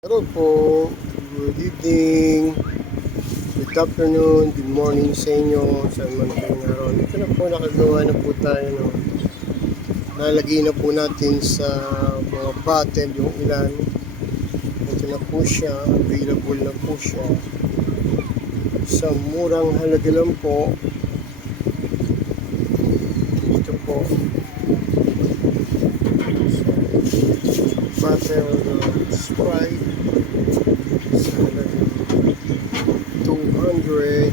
Hello po, good evening, good afternoon, good morning sa inyo, saan man kayo naroon. Ito na po, nakagawa na po tayo, no? Nalagay na po natin sa mga bottle yung ilan. Ito na po siya, available na po siya. Sa murang halaga lang po. Ito po. Bottle Sprite. Sa halaga 200.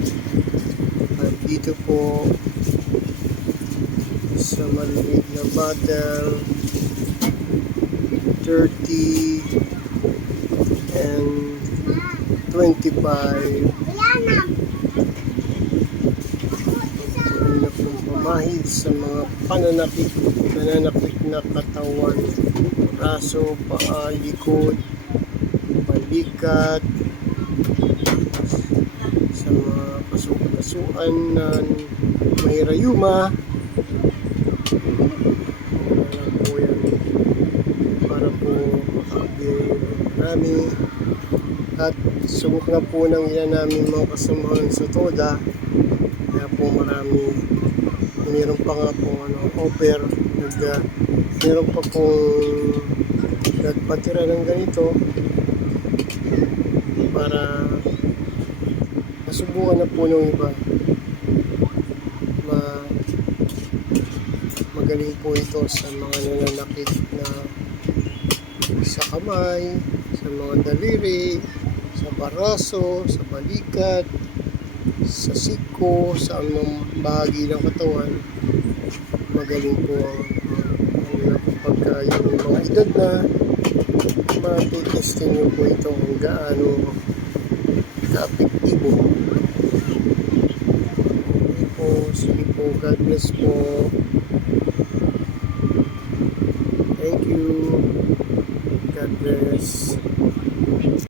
At dito po sa maliit na bottle 30 and 25. Maganda pong pamahid sa mga pananakit na katawan, braso, paa, likod, balikat, sa mga kasuan na may rayuma. Alam po yan, para po makabili marami. At subok na po ng ilan namin mga kasamahan sa TODA, kaya po marami. Mayroon pa nga po offer, mayroon pa pong nagpatira ng ganito para masubukan na po ng iba. Magaling po ito sa mga nananakit na sa kamay, sa mga daliri, sa baraso, sa balikat, sa siko, sa anong bahagi ng katawan. Magaling po pagka yung mga edad na matitesting nyo po ito kung gaano ka-apektibo. Sige po, God bless po. Thank you. God bless.